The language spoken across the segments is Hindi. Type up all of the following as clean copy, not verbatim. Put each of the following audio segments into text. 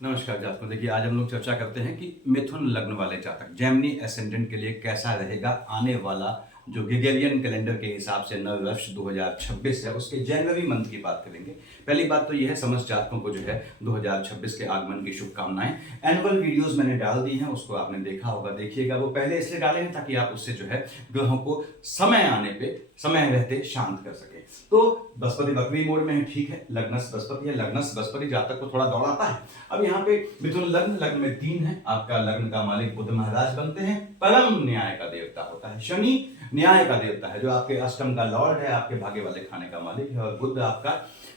नमस्कार जातकों। देखिए, आज हम लोग चर्चा करते हैं कि मिथुन लग्न वाले जातक जेमिनी एसेंडेंट के लिए कैसा रहेगा आने वाला जो ग्रेगोरियन कैलेंडर के हिसाब से नव वर्ष 2026 है, उसके जनवरी मंथ की बात करेंगे। पहली बात तो यह है, समस्त जातकों को जो है 2026 के आगमन की शुभकामनाएं। एनुअल वीडियोस मैंने डाल दी हैं, उसको आपने देखा होगा, देखिएगा। वो पहले इसलिए डाले हैं ताकि आप उससे जो है ग्रहों को समय आने पे समय रहते शांत कर सके। तो बृहस्पति वक्री मोड में है, ठीक है, लग्नस बृहस्पति है, लग्नस बृहस्पति जातक को थोड़ा दौड़ाता है। अब यहाँ पे मिथुन लग्न, लग्न में 3 है, आपका लग्न का मालिक बुध महाराज बनते हैं। परम न्याय का देवता होता है शनि, न्याय का देवता है, जो आपके अष्टम का लॉर्ड है, आपके भाग्य वाले खाने का मालिक है। और बुध आपका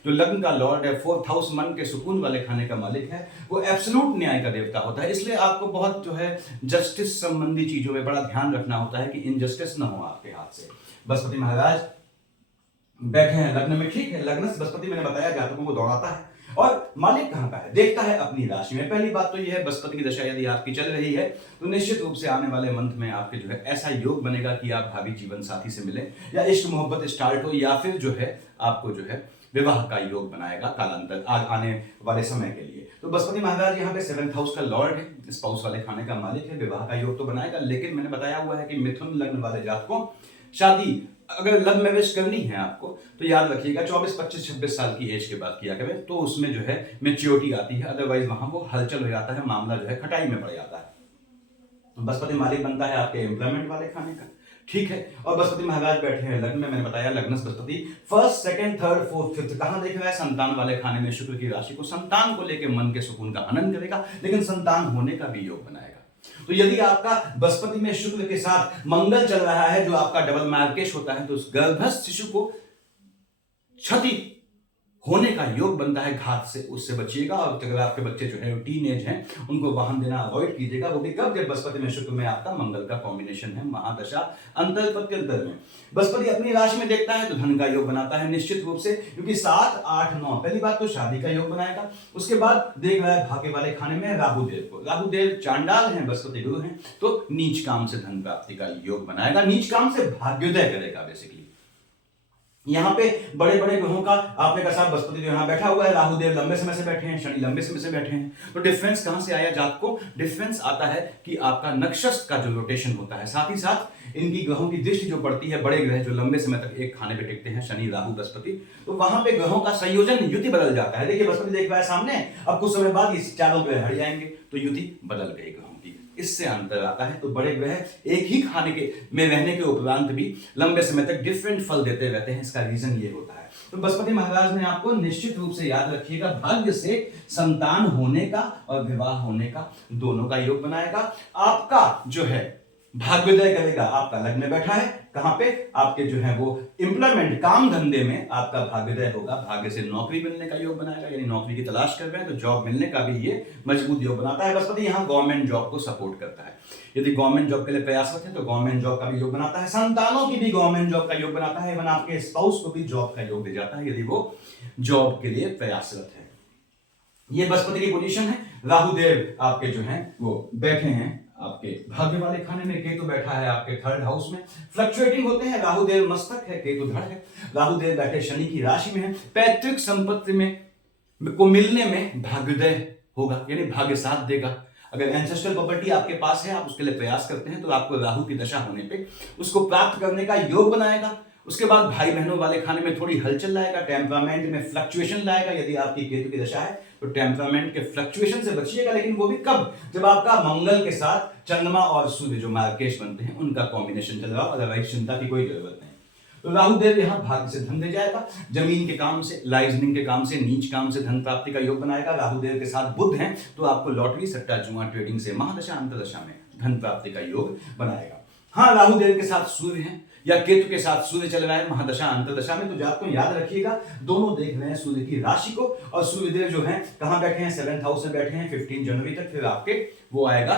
जो लग्न का लॉर्ड है, फोर्थ हाउस, मन के सुकून वाले खाने का मालिक है, वो एब्सोल्यूट न्याय का देवता होता है। इसलिए आपको बहुत जो है जस्टिस संबंधी चीजों में बड़ा ध्यान रखना होता है कि इनजस्टिस ना हो आपके हाथ से। बृहस्पति महाराज बैठे हैं लग्न में, ठीक है, लग्न बृहस्पति मैंने बताया जातकों को दौड़ाता है। और मालिक कहां का है, देखता है अपनी राशि में। पहली बात तो यह है, बृहस्पति की दशा यदि आपकी चल रही है तो निश्चित रूप से आने वाले मंथ में आपके जो है ऐसा योग बनेगा कि आप भावी जीवन साथी से मिले, या इश्क मोहब्बत स्टार्ट हो, या फिर जो है आपको जो है विवाह का योग बनाएगा कालांतर आने वाले समय के लिए। तो बृहस्पति महाराज यहाँ पे 7th हाउस का लॉर्ड है, स्पाउस वाले खाने का मालिक है, विवाह का योग तो बनाएगा। लेकिन मैंने बताया हुआ है कि मिथुन लग्न वाले जातकों शादी अगर लव मैरिज करनी है आपको तो याद रखिएगा 24, 25, 26 साल की एज के बाद किया करें, तो उसमें जो है मेच्योरिटी आती है। अदरवाइज वहां वो हलचल हो जाता है, मामला जो है खटाई में पड़ जाता है। बृहस्पति मालिक बनता है आपके एम्प्लॉयमेंट वाले खाने का, ठीक है। और बृहस्पति महाराज बैठे हैं लग्न में, मैंने बताया लग्नस बृहस्पति first, second, third, fourth, fifth कहां देख रहा है, संतान वाले खाने में, शुक्र की राशि को। संतान को लेकर मन के सुकून का आनंद करेगा, लेकिन संतान होने का भी योग बनाएगा। तो यदि आपका बृहस्पति में शुक्र के साथ मंगल चल रहा है, जो आपका डबल मार्केश होता है, तो उस गर्भस्थ शिशु को क्षति होने का योग बनता है, घात से उससे बचिएगा। और अगर आपके बच्चे जो है टीनेज हैं, उनको वाहन देना अवॉइड कीजिएगा। वो भी कब, जब बृहस्पति में शुक्र में आपका मंगल का कॉम्बिनेशन है, महादशा अंतर प्रत्यंतर में। बृहस्पति अपनी राशि में देखता है तो धन का योग बनाता है निश्चित रूप से, क्योंकि 7, 8, 9 पहली बात तो शादी का योग बनाएगा। उसके बाद देख रहा है भाग्य वाले खाने में राहुदेव को। राहुदेव चांडाल हैं, बृहस्पति गुरु हैं, तो नीच काम से धन प्राप्ति का योग बनाएगा, नीच काम से भाग्योदय करेगा बेसिकली। यहाँ पे बड़े बड़े ग्रहों का आपने कहा साहब बृहस्पति जो यहाँ बैठा हुआ है, राहुदेव लंबे समय से बैठे हैं, शनि लंबे समय से बैठे हैं, तो डिफरेंस कहां से आया जात को? डिफरेंस आता है कि आपका नक्षत्र का जो रोटेशन होता है, साथ ही साथ इनकी ग्रहों की दृष्टि जो पड़ती है, बड़े ग्रह जो लंबे समय तक एक खाने पे टिकते हैं, शनि राहु बृहस्पति, तो वहां पे ग्रहों का संयोजन, युति बदल जाता है। देखिए बृहस्पति देख रहा है सामने, अब कुछ समय बाद इस चारों ग्रह हट जाएंगे, तो युति बदल गई ग्रहों की, इससे अंतर आता है। तो बड़े ग्रह एक ही खाने के में रहने के उपरांत भी लंबे समय तक डिफरेंट फल देते रहते हैं, इसका रीजन ये होता है। तो बृहस्पति महाराज ने आपको निश्चित रूप से याद रखिएगा, भाग्य से संतान होने का और विवाह होने का दोनों का योग बनाएगा। आपका जो है भाग्योदय करेगा, आपका लग्न में बैठा है, कहां पे, आपके जो है वो एम्प्लॉयमेंट, काम धंधे में आपका भाग्योदय होगा। भाग्य से नौकरी मिलने का योग बनाएगा, यानी नौकरी की तलाश कर रहे हैं तो जॉब मिलने का भी ये मजबूत योग बनाता है। बृहस्पति यहाँ गवर्नमेंट जॉब को सपोर्ट करता है, यदि गवर्नमेंट जॉब के लिए प्रयासरत है तो गवर्नमेंट जॉब का भी योग बनाता है, संतानों की भी गवर्नमेंट जॉब का योग बनाता है, इवन आपके स्पाउस को भी जॉब का योग दे जाता है यदि वो जॉब के लिए प्रयासरत है। ये बृहस्पति की पोजीशन है। राहुदेव आपके जो हैं वो बैठे हैं आपके भाग्य वाले खाने में, केतु बैठा है आपके 3rd हाउस में। फ्लक्चुएटिंग होते हैं, राहुदेव मस्तक है, केतु धड़ है। राहुदेव बैठे शनि की राशि में है। पैतृक संपत्ति में को मिलने में भाग्योदय होगा, यानी भाग्य साथ देगा। अगर एंसेस्ट्रल प्रॉपर्टी आपके पास है, आप उसके लिए प्रयास करते हैं, तो आपको राहु की दशा होने पे उसको प्राप्त करने का योग बनाएगा। उसके बाद भाई बहनों वाले खाने में थोड़ी हलचल लाएगा, टेम्परामेंट में फ्लक्चुएशन लाएगा। यदि आपकी केतु की दशा है तो टेम्परामेंट के फ्लक्चुएशन से बचिएगा, लेकिन वो भी कब, जब आपका मंगल के साथ चंद्रमा और सूर्य जो मार्केश बनते हैं उनका कॉम्बिनेशन चल रहा हो, अदरवाइज चिंता की कोई जरूरत नहीं। तो राहुदेव यहाँ भाग्य से धन दे जाएगा, जमीन के काम से, लाइजनिंग के काम से, नीच काम से धन प्राप्ति का योग बनाएगा। राहुदेव के साथ बुध हैं तो आपको लॉटरी, सट्टा, जुआ, ट्रेडिंग से महादशा अंतरदशा में धन प्राप्ति का योग बनाएगा। हाँ, राहुदेव के साथ सूर्य हैं या केतु के साथ सूर्य चल रहा है महादशा अंतरदशा में, तो जात को याद रखिएगा, दोनों देख रहे हैं सूर्य की राशि को। और सूर्यदेव जो हैं कहां बैठे हैं, 7th हाउस में बैठे हैं 15 जनवरी तक, फिर आपके वो आएगा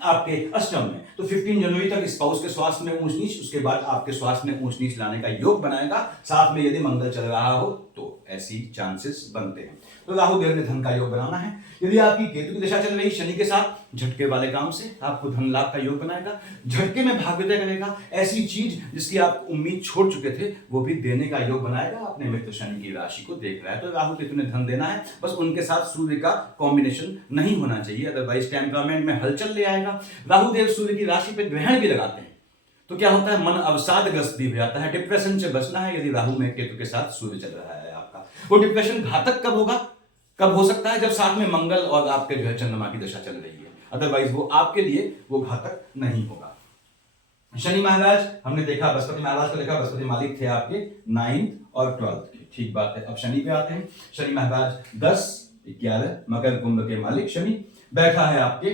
आपके अष्टम में। तो 15 जनवरी तक स्पाउस के स्वास्थ्य में ऊंच नीच, उसके बाद आपके स्वास्थ्य में ऊंच नीच लाने का योग बनाएगा। साथ में यदि मंगल चल रहा हो तो ऐसी चांसेस बनते हैं। तो राहु देव ने धन का योग बनाना है। यदि आपकी केतु की दशा चल रही शनि के साथ, झटके वाले काम से आपको धन लाभ का योग बनाएगा। झटके में भाग्योदय करेगा, ऐसी चीज जिसकी आप उम्मीद छोड़ चुके थे वो भी देने का योग बनाएगा। अपने मित्र शनि की राशि को देख रहा है, तो राहु केतु ने धन देना है, बस उनके साथ सूर्य का कॉम्बिनेशन नहीं होना चाहिए, अदरवाइज टेम्परामेंट में हलचल ले आएगा। राहु देव सूर्य की राशि पर ग्रहण भी लगाते हैं तो क्या होता है, मन अवसादग्रस्त भी हो जाता है। डिप्रेशन से बचना है यदि राहु में केतु के साथ सूर्य चल रहा है आपका। वो डिप्रेशन घातक कब होगा, कब हो सकता है, जब साथ में मंगल और आपके जो है चंद्रमा की दशा चल रही है, अदरवाइज वो आपके लिए वो घातक नहीं होगा। शनि महाराज हमने देखा, बृहस्पति महाराज को देखा, बृहस्पति मालिक थे आपके 9th और 12th के, ठीक बात है। अब शनि पे आते हैं। शनि महाराज 10, 11 मकर कुंभ के मालिक शनि बैठा है आपके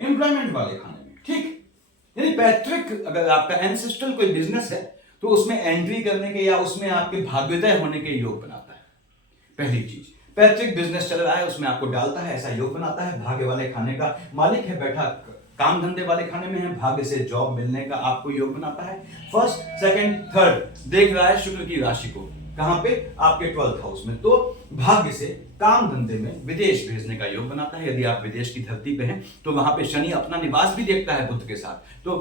एम्प्लॉयमेंट वाले खाने में, ठीक। यानी पैतृक, अगर आपका एंसेस्ट्रल कोई बिजनेस है तो उसमें एंट्री करने के या उसमें आपके भाग्योदय होने के योग बनाता है। पहली चीज, पैतृक बिजनेस चल रहा है उसमें आपको डालता है, ऐसा योग बनाता है। भाग्य वाले खाने का मालिक है, बैठा काम धंधे वाले खाने में है, भाग्य से जॉब मिलने का आपको योग बनाता है। फर्स्ट, सेकंड, थर्ड देख रहा है शुक्र की राशि को, कहां पे, आपके 12th हाउस में, तो भाग्य से काम धंधे में विदेश भेजने का योग बनाता है। यदि आप विदेश की धरती पे हैं तो वहां पे शनि अपना निवास भी देखता है बुध के साथ, तो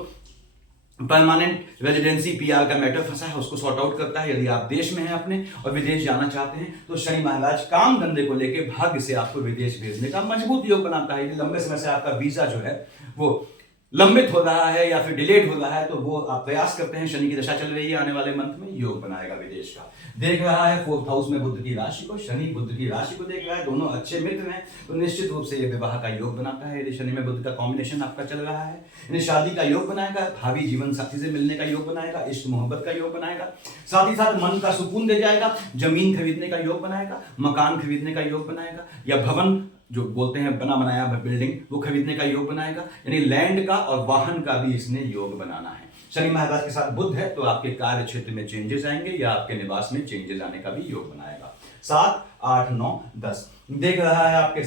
परमानेंट रेजिडेंसी पीआर का मैटर फंसा है उसको सॉर्ट आउट करता है। यदि आप देश में हैं अपने और विदेश जाना चाहते हैं तो शनि महाराज काम धंधे को लेके भाग्य से आपको विदेश भेजने का मजबूत योग बनाता है। लंबे समय से आपका वीजा जो है वो लंबित हो रहा है या फिर डिलेड हो रहा है तो वो आप प्रयास करते हैं, शनि की दशा चल रही है, आने वाले मंथ में योग बनाएगा विदेश का। देख रहा है 4th हाउस में बुध की राशि को, शनि बुध की राशि को देख रहा है, दोनों अच्छे मित्र हैं तो निश्चित रूप से ये विवाह का योग बनाता है। यदि शनि में बुध का कॉम्बिनेशन आपका चल रहा है, यानी शादी का योग बनाएगा, भावी जीवन साथी से मिलने का योग बनाएगा, इश्क मोहब्बत का योग बनाएगा, साथ ही साथ मन का सुकून दे जाएगा, जमीन खरीदने का योग बनाएगा, मकान खरीदने का योग बनाएगा, या भवन जो बोलते हैं बना बनाया बिल्डिंग वो खरीदने का योग बनाएगा। यानी लैंड का और वाहन का भी इसने योग बनाना है। शनि महाराज के साथ बुध है तो आपके कार्य क्षेत्र में चेंजेस आएंगे या आपके निवास में चेंजेस आने का भी योग बनाएगा। 7, 8, 9, 10 देख रहा है आपके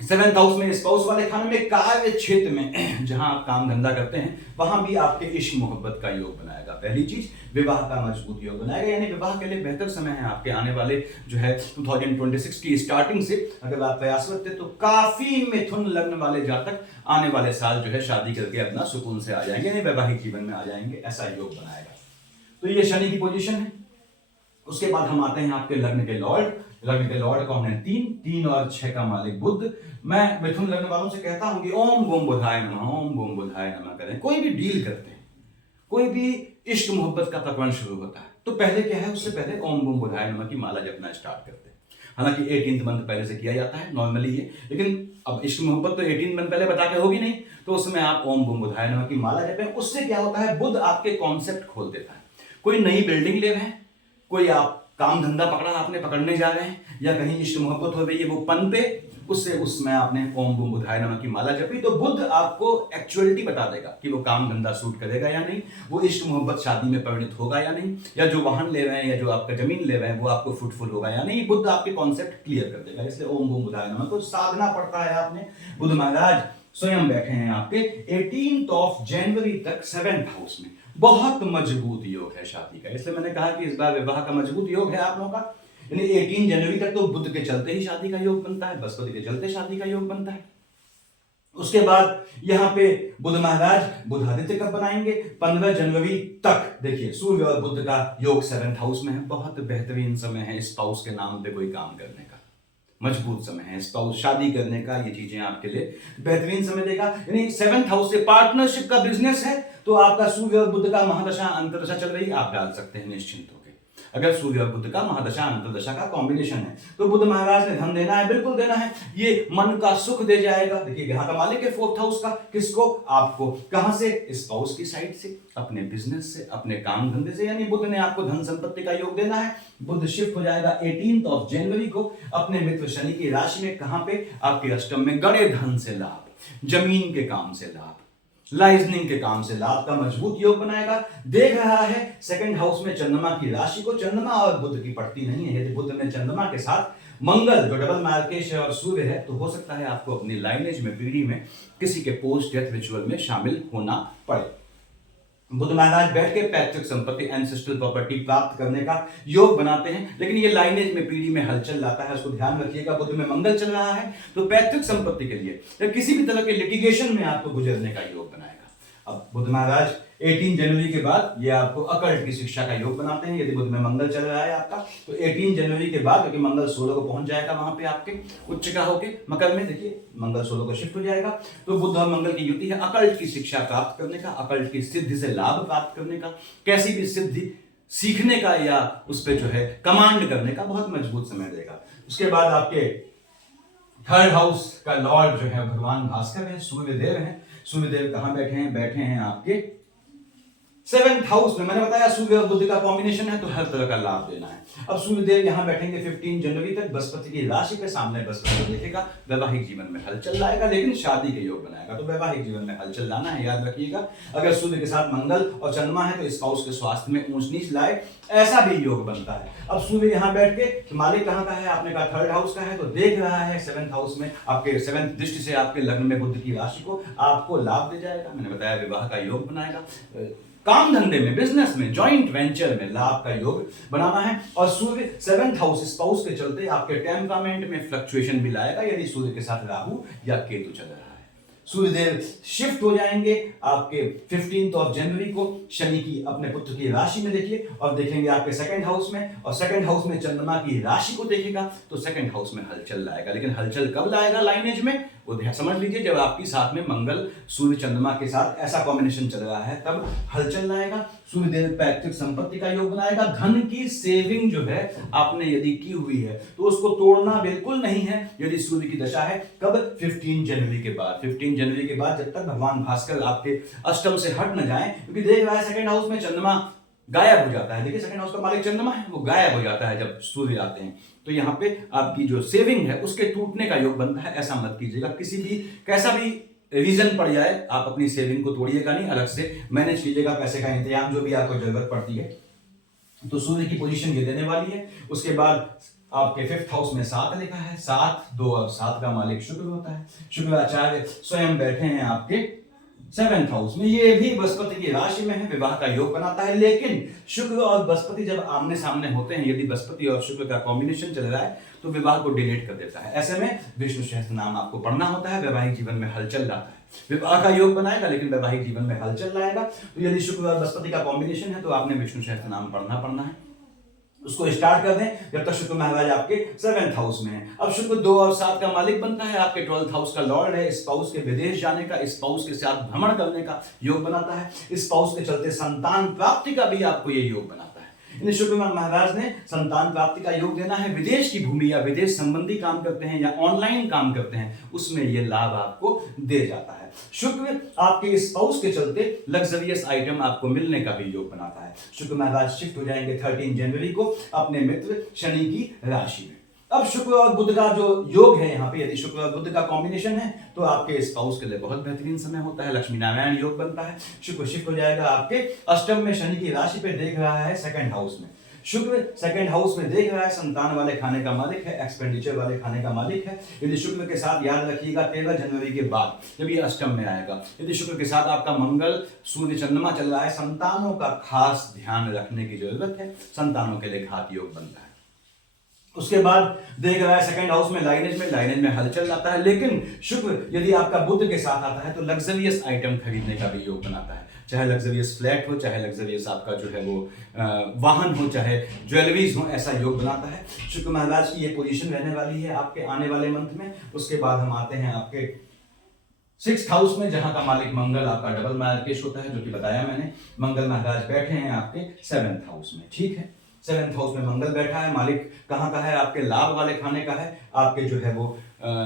7th हाउस में, स्पाउस वाले खाने में, कार्य क्षेत्र में जहां आप काम धंधा करते हैं वहां भी आपके इश्क मोहब्बत का योग बनाएगा। पहली चीज, विवाह का मजबूत योग बनाएगा, यानी विवाह के लिए बेहतर समय है आपके आने वाले जो है 2026 की स्टार्टिंग से। अगर आप प्रयासरत थे तो काफी मिथुन लग्न वाले जातक आने वाले साल जो है शादी करके अपना सुकून से आ जाएंगे, यानी वैवाहिक जीवन में आ जाएंगे, ऐसा योग बनाएगा। तो ये शनि की पोजीशन है। उसके बाद हम आते हैं आपके लग्न के लॉर्ड। लग्न के लॉर्ड कौन है? 3 और 6 का मालिक बुध। मैं मिथुन लग्न वालों से कहता हूं कि ओम बूम बुधाय नमः, ओम बूम बुधाय नमः करें। कोई भी डील करते हैं, कोई भी इश्क मोहब्बत का प्रकरण शुरू होता है तो पहले क्या है, उससे पहले ओम बूम बुधाय नमः की माला जपना स्टार्ट करते हैं। हालांकि 18th मंथ पहले से किया जाता है नॉर्मली ये, लेकिन अब इश्क मोहब्बत तो 18 मंथ पहले बता के होगी नहीं, तो उसमें आप ओम बूम बुधाय नमः की माला जपें। उससे क्या होता है, बुध आपके कॉन्सेप्ट खोल देता है। कोई नई बिल्डिंग ले रहे हैं, कोई आप काम धंधा आपने पकड़ने जा रहे हैं, या कहीं इश्क मोहब्बत हो रही है वो पन पे, उससे उसमें आपने ओम बूम बुधाय नमः की माला जपी तो बुध आपको एक्चुअलिटी बता देगा कि वो काम धंधा सूट करेगा या नहीं, वो इश्क मोहब्बत शादी में परिणित होगा या नहीं, या जो वाहन ले रहे हैं या जो आपका जमीन ले रहे हैं वो आपको फ्रूटफुल होगा या नहीं। बुध आपके कॉन्सेप्ट क्लियर कर देगा, इसलिए ओम बूम बुधाय नमः को साधना पड़ता है आपने। बुध महाराज स्वयं बैठे हैं आपके 18 जनवरी तक 7th हाउस में। बहुत मजबूत योग है शादी का, इसलिए मैंने कहा कि इस बार विवाह का मजबूत योग है आप लोगों का। यानी 18 जनवरी तक तो बुध के चलते ही शादी का योग बनता है, बृहस्पति के चलते शादी का योग बनता है। उसके बाद यहां पे बुध महाराज बुधादित्य कब बनाएंगे? 15 जनवरी तक। देखिए सूर्य और बुध का योग 7th हाउस में है, बहुत बेहतरीन समय है स्पाउस के नाम पे कोई काम करने का, मजबूत समय है स्पाउस शादी करने का, ये चीजें आपके लिए बेहतरीन समय देगा। यानी 7th हाउस से पार्टनरशिप का बिजनेस है तो आपका सूर्य और बुध का महादशा अंतरदशा चल रही है, आप डाल सकते हैं निश्चिंत होकर। अगर सूर्य और बुध का महादशा अंतरदशा का कॉम्बिनेशन है तो बुध महाराज ने धन देना है, बिल्कुल देना है, ये मन का सुख दे जाएगा। देखिए यहाँ का मालिक है 4th हाउस का, किसको? आपको। कहां से? स्पाउस की साइड से, अपने बिजनेस से, अपने काम धंधे से, यानी बुध ने आपको धन संपत्ति का योग देना है। बुध शिफ्ट हो जाएगा 18 जनवरी को अपने मित्र शनि की राशि में, कहां पे? आपके अष्टम में। गड़े धन से लाभ, जमीन के काम से लाभ, लाइजनिंग के काम से लाभ का मजबूत योग बनाएगा। देख रहा है 2nd हाउस में चंद्रमा की राशि को, चंद्रमा और बुध की पड़ती नहीं है। यदि बुध में चंद्रमा के साथ मंगल जो डबल मार्केश है और सूर्य है तो हो सकता है आपको अपनी लाइनेज में, पीढ़ी में किसी के पोस्ट डेथ रिचुअल में शामिल होना पड़े। बुध महाराज बैठ के पैतृक संपत्ति एंसेस्ट्रल प्रॉपर्टी प्राप्त करने का योग बनाते हैं, लेकिन ये लाइनेज में पीढ़ी में हलचल लाता है, उसको ध्यान रखिएगा। बुध में मंगल चल रहा है तो पैतृक संपत्ति के लिए या किसी भी तरह के लिटिगेशन में आपको गुजरने का योग बनाएगा। अब बुध महाराज 18 जनवरी के बाद ये आपको अकल्ट की शिक्षा का योग बनाते हैं। यदि बुध में मंगल चल रहा है आपका तो 18 जनवरी के बाद, क्योंकि मंगल 16 को पहुंच जाएगा वहां पे आपके उच्च का होके मकर में, देखिए मंगल 16 को शिफ्ट हो जाएगा, तो बुध और मंगल की युति है अकल्ट की शिक्षा प्राप्त करने का, अकल्ट की सिद्धि से लाभ प्राप्त करने का, कैसी भी सिद्धि सीखने का या उस पर जो है कमांड करने का बहुत मजबूत समय देगा। उसके बाद आपके थर्ड हाउस का लॉर्ड जो है भगवान भास्कर है, सूर्यदेव है। सूर्यदेव कहां बैठे हैं? बैठे हैं आपके 7th हाउस में। मैंने बताया सूर्य और बुध का कॉम्बिनेशन है तो हर तरह का लाभ देना है। अब सूर्यदेव यहां बैठेंगे 15 जनवरी तक बृहस्पति की राशि के सामने, बृहस्पति को देखेगा, वैवाहिक जीवन में हलचल लाएगा, लेकिन शादी के योग बनाएगा। तो वैवाहिक जीवन में हलचल लाना है, याद रखिएगा। अगर सूर्य के साथ मंगल और चंद्रमा है तो स्पाउस के स्वास्थ्य में ऊंच नीच लाए, ऐसा भी योग बनता है। अब सूर्य यहां बैठ के मालिक कहां का है? आपने कहा थर्ड हाउस का है, तो देख रहा है 7th हाउस में, आपके 7th दृष्टि से आपके लग्न में बुध की राशि को, आपको लाभ दे जाएगा। मैंने बताया विवाह का योग बनाएगा, काम धंधे में, बिजनेस में, जॉइंट वेंचर में लाभ का योग बनाना है। और सूर्य 7th हाउस स्पाउस के चलते आपके टेम्परामेंट में फ्लक्चुएशन भी लाएगा यदि सूर्य के साथ राहु या केतु चल रहा है। सूर्यदेव शिफ्ट हो जाएंगे आपके 15 जनवरी को शनि की अपने पुत्र की राशि में, देखिए, और देखेंगे आपके 2nd हाउस में, और 2nd हाउस में चंद्रमा की राशि को देखेगा तो 2nd हाउस में हलचल लाएगा। लेकिन हलचल कब लाएगा लाइनेज में? वो समझ लीजिए जब आपकी साथ में मंगल सूर्य चंद्रमा के साथ ऐसा कॉम्बिनेशन चल रहा है तब हलचल लाएगा। सूर्यदेव पैतृक संपत्ति का योग बनाएगा। धन की सेविंग जो है आपने यदि की हुई है तो उसको तोड़ना बिल्कुल नहीं है यदि सूर्य की दशा है। कब? 15 जनवरी के बाद। 15 जनवरी के बाद जब तक भगवान भास्कर आपके अष्टम से हट न जाए, क्योंकि देख रहा है 2nd हाउस में चंद्रमा गायब हो जाता है। देखिए 2nd हाउस का मालिक चंद्रमा है, वो गायब हो जाता है जब सूर्य आते हैं, तो यहाँ पे आपकी जो सेविंग है उसके टूटने का योग बनता है। ऐसा मत कीजिएगा, किसी भी कैसा भी रीजन पड़ जाए आप अपनी सेविंग को तोड़िएगा नहीं, अलग से मैनेज कीजिएगा पैसे का इंतजाम जो भी आपको जरूरत पड़ती है। तो सूर्य की पोजीशन ये देने वाली है। उसके बाद आपके 5th हाउस में 7 लिखा है, 7, 2 और 7 का मालिक शुक्र होता है। शुक्राचार्य स्वयं बैठे हैं आपके 7th हाउस में, ये भी बृहस्पति की राशि में है, विवाह का योग बनाता है। लेकिन शुक्र और बृहस्पति जब आमने सामने होते हैं, यदि बृहस्पति और शुक्र का कॉम्बिनेशन चल रहा है तो विवाह को डिलीट कर देता है। ऐसे में विष्णु सहस्त्र नाम आपको पढ़ना होता है, वैवाहिक जीवन में हलचल लाता है। विवाह का योग बनाएगा लेकिन वैवाहिक जीवन में हलचल लाएगा। तो यदि शुक्र और बृहस्पति का कॉम्बिनेशन है तो आपने विष्णु सहस्त्र नाम पढ़ना है। उसको स्टार्ट कर दें जब तक शुक्र महाराज आपके 7th हाउस में है। अब शुक्र 2 और 7 का मालिक बनता है, आपके 12th हाउस का लॉर्ड है। स्पाउस के विदेश जाने का, स्पाउस के साथ भ्रमण करने का योग बनाता है। स्पाउस के चलते संतान प्राप्ति का भी आपको ये योग बनाता है। इन शुक्र महाराज ने संतान प्राप्ति का योग देना है। विदेश की भूमि या विदेश संबंधी काम करते हैं या ऑनलाइन काम करते हैं, उसमें ये लाभ आपको दे जाता है। शुक्र आपके स्पाउस के चलते लग्जरियस आइटम आपको मिलने का भी योग बनाता है। शुक्र महाराज शिफ्ट हो जाएंगे 13 जनवरी को अपने मित्र शनि की राशि में। अब शुक्र और बुध का जो योग है यहाँ पे, यदि शुक्र और बुध का कॉम्बिनेशन है तो आपके स्पाउस के लिए बहुत बेहतरीन समय होता है, लक्ष्मी नारायण योग बनता है। शुक्र शिफ्ट हो जाएगा आपके अष्टम में शनि की राशि पे, देख रहा है 2nd हाउस में। शुक्र 2nd हाउस में देख रहा है, संतान वाले खाने का मालिक है, एक्सपेंडिचर वाले खाने का मालिक है। यदि शुक्र के साथ, याद रखिएगा 13 जनवरी के बाद जब ये अष्टम में आएगा, यदि शुक्र के साथ आपका मंगल सूर्य चंद्रमा चल रहा है, संतानों का खास ध्यान रखने की जरूरत है, संतानों के लिए घात योग बनता है। उसके बाद देख रहा है 2nd हाउस में लाइनेज में हलचल आता है। लेकिन शुक्र यदि आपका बुध के साथ आता है तो लग्जरियस आइटम खरीदने का भी योग बनाता है, चाहे लग्जरियस फ्लैट हो, चाहे लग्जरियस आपका जो है वो वाहन हो, चाहे ज्वेलरीज हो, ऐसा योग बनाता है। शुक्र महाराज की ये पोजीशन रहने वाली है आपके आने वाले मंथ में। उसके बाद हम आते हैं आपके 6th हाउस में, जहां का मालिक मंगल आपका डबल मार्केश होता है, जो कि बताया मैंने। मंगल महाराज बैठे हैं आपके 7th हाउस में, ठीक है। 7th हाउस में मंगल बैठा है, मालिक कहाँ का है? आपके लाभ वाले खाने का है, आपके जो है वो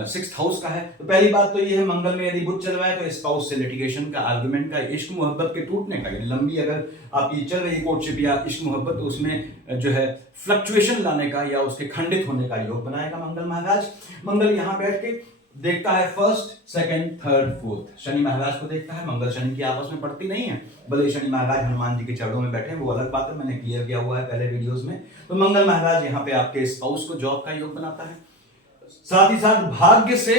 6th हाउस का है। तो पहली बात तो ये है, मंगल में यदि बुध चल रहा है तो स्पाउस से लिटिगेशन का, आर्गुमेंट का, इश्क मोहब्बत के टूटने का, यानी लंबी अगर आपकी चल रही कोर्टशिप या इश्क मोहब्बत, तो उसमें जो है फ्लक्चुएशन लाने का या उसके खंडित होने का योग बनाएगा मंगल महाराज। मंगल यहाँ बैठ के देखता है 1st, 2nd, 3rd, 4th, Shani महाराज को देखता है। मंगल शनि की आपस में पड़ती नहीं है, भले शनि महाराज हनुमान जी के चरणों में बैठे हैं, वो अलग बात है, मैंने क्लियर किया हुआ है पहले वीडियोस में। तो मंगल महाराज यहाँ पे आपके स्पाउस को जॉब का योग बनाता है। साथ ही साथ भाग्य से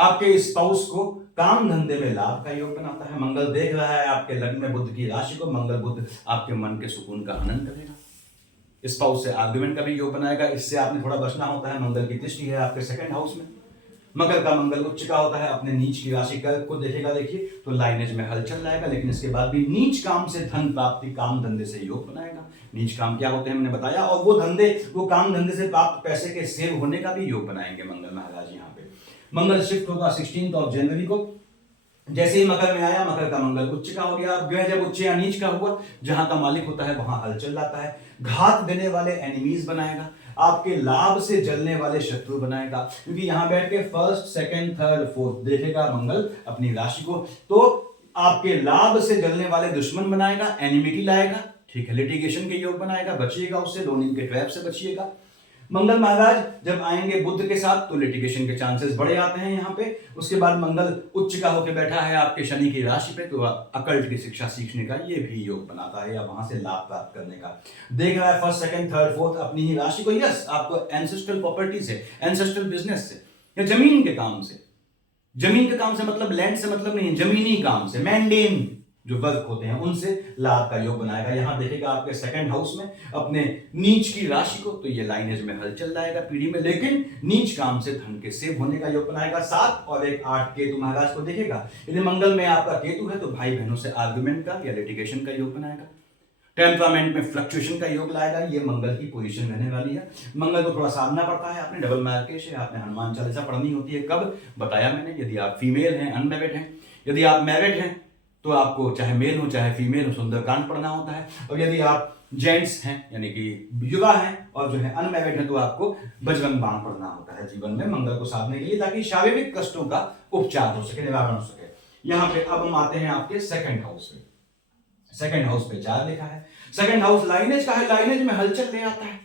आपके स्पाउस को काम धंधे में लाभ का योग बनाता है। मंगल देख रहा है आपके लग्न में बुध की राशि को, मंगल बुध आपके मन के सुकून का आनंद करेगा। स्पाउस से आर्गुमेंट का भी योग बनाएगा, इससे आपने थोड़ा बचना होता है। मंगल की दृष्टि है आपके सेकंड हाउस में, मकर का मंगल उच्च का होता है, अपने नीच की राशि को देखेगा। देखिए तो लाइनेज में हलचल लाएगा, लेकिन इसके बाद भी नीच काम से धन प्राप्ति, काम धंधे से योग बनाएगा। नीच काम क्या होते हैं हमने बताया, और वो धंधे, वो काम धंधे से प्राप्त पैसे के सेव होने का भी योग बनाएंगे मंगल महाराज। यहाँ पे मंगल शिफ्ट होगा 16 जनवरी को। जैसे ही मकर में आया, मकर का मंगल उच्च का हो गया। ग्रह जब उच्च या नीच का हुआ, जहां का मालिक होता है वहां हलचल लाता है। घात देने वाले एनिमीज बनाएगा, आपके लाभ से जलने वाले शत्रु बनाएगा, क्योंकि यहां बैठ के फर्स्ट, सेकंड, थर्ड, फोर्थ देखेगा मंगल अपनी राशि को, तो आपके लाभ से जलने वाले दुश्मन बनाएगा, एनिमिटी लाएगा। ठीक है, लिटिगेशन के योग बनाएगा, बचिएगा उससे, लोनिंग के ट्रैप से बचिएगा। मंगल महाराज जब आएंगे बुध के साथ तो लिटिगेशन के चांसेस बढ़े आते हैं यहाँ पे। उसके बाद मंगल उच्च का होकर बैठा है आपके शनि की राशि पे, तो अकल्ट की शिक्षा सीखने का ये भी योग बनाता है, या वहां से लाभ प्राप्त करने का। देख रहा है फर्स्ट, सेकंड, थर्ड, फोर्थ अपनी ही राशि को। यस, आपको एंसेस्ट्रल प्रॉपर्टी से, एंसेस्ट्रल बिजनेस से, या जमीन के काम से। जमीन के काम से मतलब लैंड से मतलब नहीं, जमीनी काम से, मैंडेन जो वर्क होते हैं उनसे लाभ का योग बनाएगा। यहां देखेगा आपके सेकंड हाउस में अपने नीच की राशि को, तो ये लाइनेज में हलचल लाएगा पीढ़ी में, लेकिन नीच काम से धन के सेव होने का योग बनाएगा। 7 और 1 8 केतु महाराज को देखेगा। यदि मंगल में आपका केतु है तो भाई बहनों से आर्गुमेंट का या लिटिगेशन का योग बनाएगा। टेम्परामेंट में फ्लक्चुएशन का योग लाएगा। ये मंगल की पोजीशन रहने वाली है। मंगल को थोड़ा साधना पड़ता है, आपने डबल मार्केश है, आपने हनुमान चालीसा पढ़नी होती है। कब बताया मैंने, यदि आप फीमेल हैं, अनमैरिड हैं। यदि आप मैरिड हैं तो आपको चाहे मेल हो चाहे फीमेल हो सुंदरकांड पढ़ना होता है। और यदि आप जेंट्स हैं यानी कि युवा हैं और जो है अनमैरिड हैं तो आपको बजरंग बाण पढ़ना होता है जीवन में मंगल को साधने के लिए, ताकि शारीरिक कष्टों का उपचार हो सके, निवारण हो सके। यहाँ पे अब हम आते हैं आपके सेकंड हाउस पे। सेकंड हाउस पे 4 लिखा है। सेकंड हाउस लाइनेज का है, लाइनेज में हलचल ले आता है,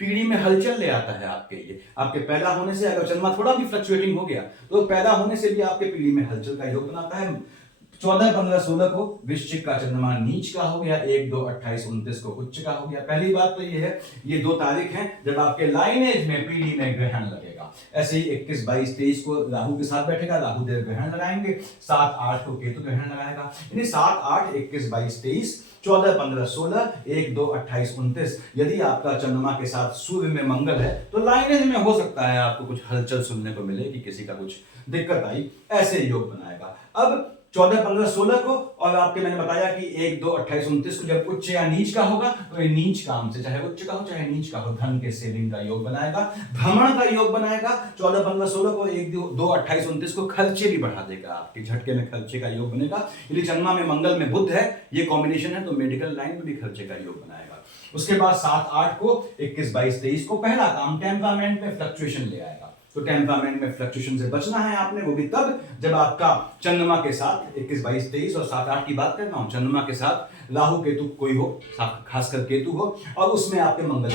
पीढ़ी में हलचल ले आता है आपके लिए। आपके पैदा होने से अगर चंद्रमा थोड़ा भी फ्लक्चुएटिंग हो गया तो पैदा होने से भी आपके पीढ़ी में हलचल का योग बनाता है। 14, 15, 16 को वृश्चिक का चंद्रमा नीच का हो गया, 1, 2, 28, 29 को उच्च का हो गया। पहली बात तो ये है, ये 2 तारीख हैं जब आपके लाइनेज में पीढ़ी में ग्रहण लगेगा। ऐसे ही 21, 22, 23 को राहु के साथ बैठेगा, राहु देव ग्रहण लगाएंगे। 7, 8 को केतु ग्रहण लगाएगा। यानी 7, 8, 21, 22, 23, 14, 15, 16, 1, 2, 28, 29। यदि आपका चंद्रमा के साथ सूर्य में मंगल है तो लाइनेज में हो सकता है आपको कुछ हलचल सुनने को मिले कि किसी का कुछ दिक्कत आई, ऐसे योग बनाएगा। अब 14, 15, 16 को और आपके मैंने बताया कि 1, 2, 28, 29 को जब उच्च या नीच का होगा तो ये नीच काम से, चाहे उच्च का हो चाहे नीच का हो, धन के सेविंग का योग बनाएगा, भ्रमण का योग बनाएगा। 14, 15, 16 को 1, 2, 28, 29 को खर्चे भी बढ़ा देगा, आपके झटके में खर्चे का योग बनेगा। यदि चंद्रमा में मंगल में बुध है, ये कॉम्बिनेशन है, तो मेडिकल लाइन में भी खर्चे का योग बनाएगा। उसके बाद 7, 8 को 21, 22, 23 को पहला काम टेम्परामेंट में फ्लक्चुएशन ले आएगा। तो टेम्परामेंट में फ्लक्चुएशन से बचना है आपने, वो भी तब जब आपका चंद्रमा के साथ 21, 22, 23 और 7, 8 की बात कर रहा हूं, चंद्रमा के साथ राहु केतु कोई हो, खासकर केतु हो, और उसमें आपके मंगल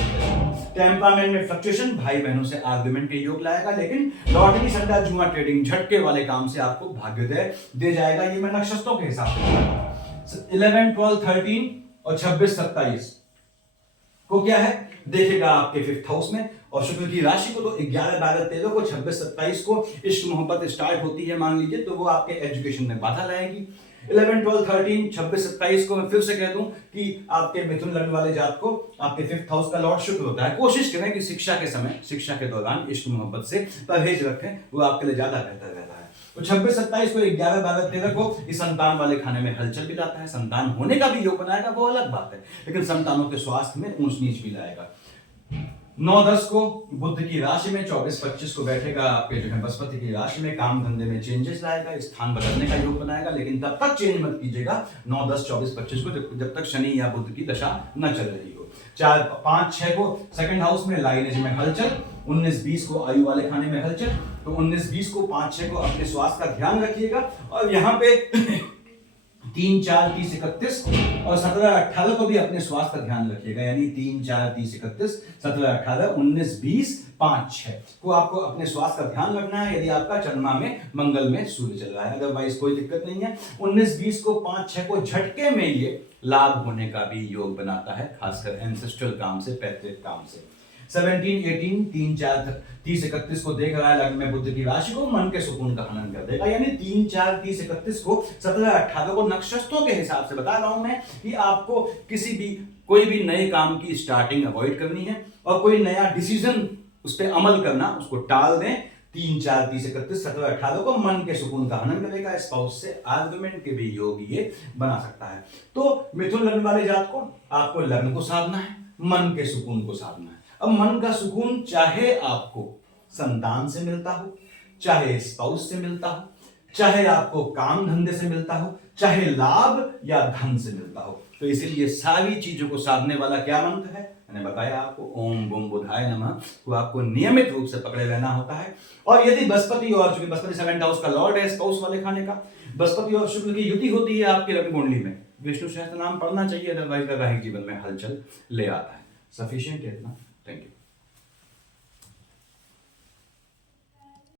टेम्परामेंट में फ्लक्चुएशन भाई बहनों से आर्गुमेंट के योग लाएगा, लेकिन लॉटरी, सट्टा, जुआ, ट्रेडिंग, झटके वाले काम से आपको भाग्योदय दे जाएगा। ये मैं नक्षत्रों के हिसाब से 11, 12, 13 और 26, 27 को क्या है देखेगा आपके 5th हाउस में, और शुक्र की राशि को तो 11, 12, 13 को, 26, 27 को इश्क मोहब्बत स्टार्ट होती है मान लीजिए, तो वो आपके एजुकेशन में बाधा लाएगी। 11, 12, 13, 26, 27 को मैं फिर से कह दूं कि आपके मिथुन लग्न वाले जात को आपके 5th हाउस का लॉर्ड शुक्र होता है। कोशिश करें कि शिक्षा के समय, शिक्षा के दौरान इश्क मोहब्बत से परहेज रखें, वो आपके लिए ज्यादा बेहतर रहता है। तो 26, 27 को, 11, 12, 13 को इस संतान वाले खाने में हलचल भी लाता है। संतान होने का भी योग बनाएगा, वो अलग बात है, लेकिन संतानों के स्वास्थ्य में ऊंच नीच भी लाएगा। 9, 10 को बुध की राशि में, 24, 25 को बैठेगा आपके जो है बृहस्पति की राशि में, काम धंधे में चेंजेस लाएगा, स्थान बदलने का योग बनाएगा, लेकिन तब तक चेंज मत कीजिएगा 9, 10, 24, 25 को जब तक शनि या बुध की दशा न चल रही हो। 4, 5, 6 को सेकंड हाउस में लाइनेज में हलचल, 19, 20 को आयु वाले खाने में हलचल। तो 19, 20 को, 5, 6 को अपने स्वास्थ्य का ध्यान रखिएगा, और यहाँ पे 3, 4, 30, 31 और 17, 18 को भी अपने स्वास्थ्य का ध्यान रखिएगा। यानी 3, 4, 30, 31, 17, 18, 19, 20, 5, 6 को आपको अपने स्वास्थ्य का ध्यान रखना है, यदि आपका चंद्रमा में मंगल में सूर्य चल रहा है। अदरवाइज कोई दिक्कत नहीं है। 19, 20 को, 5, 6 को झटके में ये लाभ होने का भी योग बनाता है, खासकर एंसेस्ट्रल काम से, पैतृक काम से। 17, 18, 3, 4, 30, 31 को देख रहा है लग्न में बुध की राशि को, मन के सुकून का हनन कर देगा। यानी 3, 4, 30, 31 को, 17, 18 को नक्षत्रों के हिसाब से बता रहा हूं मैं कि आपको कोई भी नए काम की स्टार्टिंग अवॉइड करनी है और कोई नया डिसीजन उस पर अमल करना उसको टाल दें। 3, 4, 30, 31, 17, 18 को मन के सुकून का हनन करेगा। स्पाउस से आर्गुमेंट के भी योग ये बना सकता है। तो मिथुन लग्न वाले जात को आपको लग्न को साधना है, मन के सुकून को साधना है। अब मन का सुकून चाहे आपको संतान से मिलता हो, चाहे स्पाउस से मिलता हो, चाहे आपको काम धंधे से मिलता हो, चाहे लाभ या धन से मिलता हो, तो इसीलिए सारी चीजों को साधने वाला क्या मंत्र है, मैंने बताया आपको, ओम बम बुधाय नमः, को आपको नियमित रूप से पकड़े रहना होता है। और यदि बृहस्पति, और चूंकि बृहस्पति 7th हाउस का लॉर्ड है स्पाउस वाले खाने का, बृहस्पति और शुक्र की युति होती है आपकी लग्न कुंडली में, विष्णु सहस्त्र नाम पढ़ना चाहिए, अदरवाइज वैवाहिक जीवन में हलचल ले आता है। सफिशिएंट है इतना। Thank you.